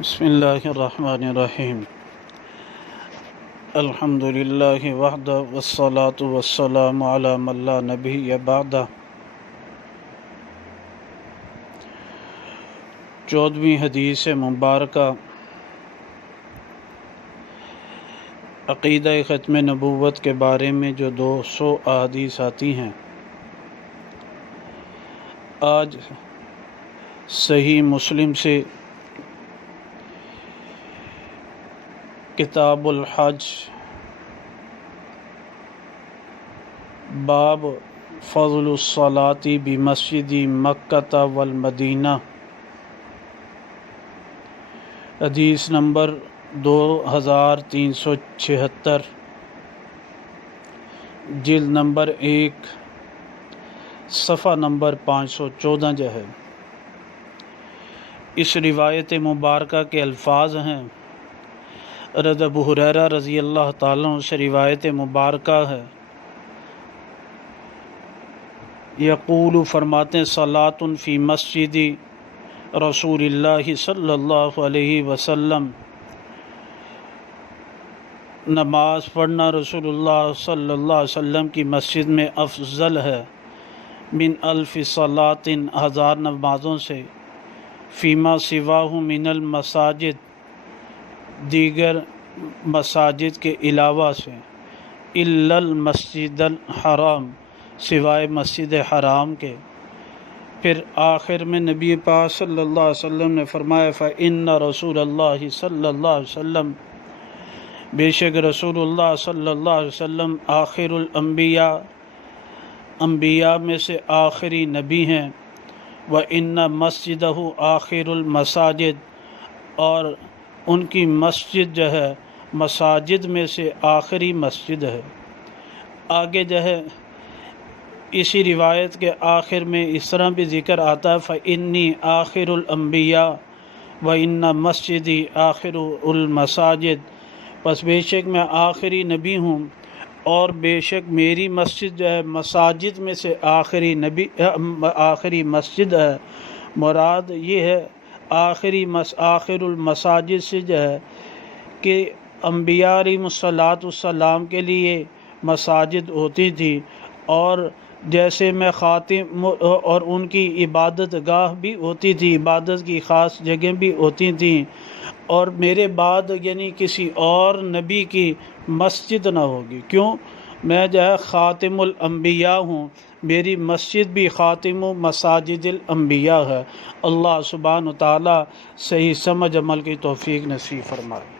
بسم اللہ الرحمن الرحیم الحمد للہ وحدہ والصلاة والسلام علی من لا نبی بعدہ۔ 14ویں حدیث مبارکہ عقیدہ ختم نبوت کے بارے میں جو 200 احادیث آتی ہیں، آج صحیح مسلم سے کتاب الحج باب فضل الصلاۃ بمسجد مکہ والمدینہ، حدیث نمبر 2376، جلد نمبر 1، صفحہ نمبر 514 جو ہے۔ اس روایت مبارکہ کے الفاظ ہیں، حضرت ابو ہریرہ رضی اللہ تعالیٰ عنہ سے روایت مبارکہ ہے، یقول فرماتے ہیں، صلاۃ فی مسجد رسول اللہ صلی اللہ علیہ وسلم، نماز پڑھنا رسول اللہ صلی اللہ علیہ وسلم کی مسجد میں افضل ہے، من الف صلاۃ، 1000 نمازوں سے، فیما سواہ من المساجد، دیگر مساجد کے علاوہ سے، الا المسجد الحرام، سوائے مسجد حرام کے۔ پھر آخر میں نبی پاک صلی اللہ علیہ وسلم نے فرمایا، فإن رسول اللہ صلی اللہ علیہ وسلم، بے شک رسول اللہ صلی اللہ علیہ وسلم، آخر الانبیاء، انبیاء میں سے آخری نبی ہیں، وإن مسجدہ آخر المساجد، اور ان کی مسجد جو ہے مساجد میں سے آخری مسجد ہے۔ آگے جو ہے اسی روایت کے آخر میں اس طرح بھی ذکر آتا ہے، فإنی آخر الانبیاء وإن مسجدی آخر المساجد، پس بے شک میں آخری نبی ہوں اور بے شک میری مسجد جو ہے مساجد میں سے آخری مسجد ہے۔ مراد یہ ہے آخر المساجد سے جو ہے کہ انبیاء علیہ السلام کے لیے مساجد ہوتی تھی، اور جیسے میں خاتم، اور ان کی عبادت گاہ بھی ہوتی تھی، عبادت کی خاص جگہیں بھی ہوتی تھیں، اور میرے بعد یعنی کسی اور نبی کی مسجد نہ ہوگی، کیوں؟ میں جو ہے خاتم الانبیاء ہوں، میری مسجد بھی خاتم مساجد الانبیاء ہے۔ اللہ سبحانہ و تعالی صحیح سمجھ عمل کی توفیق نصیب فرمائے۔